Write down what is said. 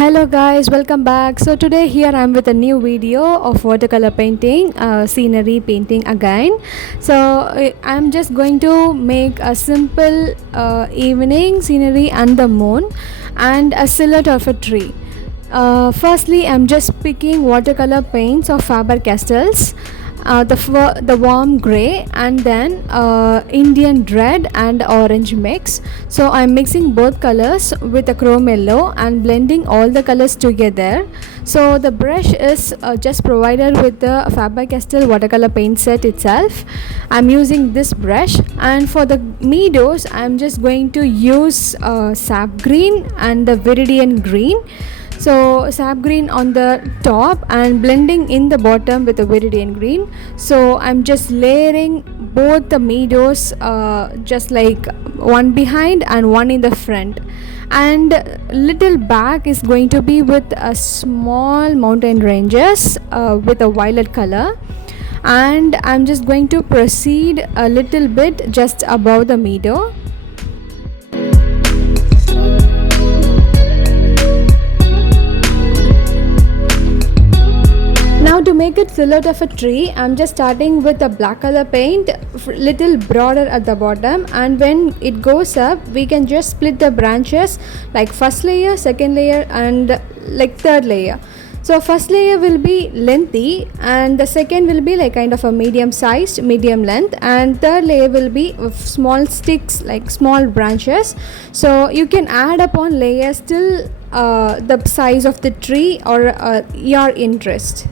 Hello guys, welcome back. So today here I am with a new video of watercolor painting, scenery painting again. So I'm just going to make a simple evening scenery and the moon and a silhouette of a tree. Firstly, I'm just picking watercolor paints of Fabercastells, the warm gray and then Indian red and orange mix. So I'm mixing both colors with a chrome yellow and blending all the colors together. So the brush is just provided with the Faber-Castell watercolor paint set itself. I'm using this brush, and for the meadows I'm just going to use sap green and the viridian green. So sap green on the top and blending in the bottom with the viridian green. So I'm just layering both the meadows, just like one behind and one in the front, and little back is going to be with a small mountain ranges with a violet color. And I'm just going to proceed a little bit just above the meadow. Now to make it silhouette of a tree, I'm just starting with a black color paint, little broader at the bottom, and when it goes up we can just split the branches like first layer, second layer and like third layer. So first layer will be lengthy and the second will be like kind of a medium sized, medium length, and third layer will be small sticks like small branches. So you can add upon layers till the size of the tree or your interest.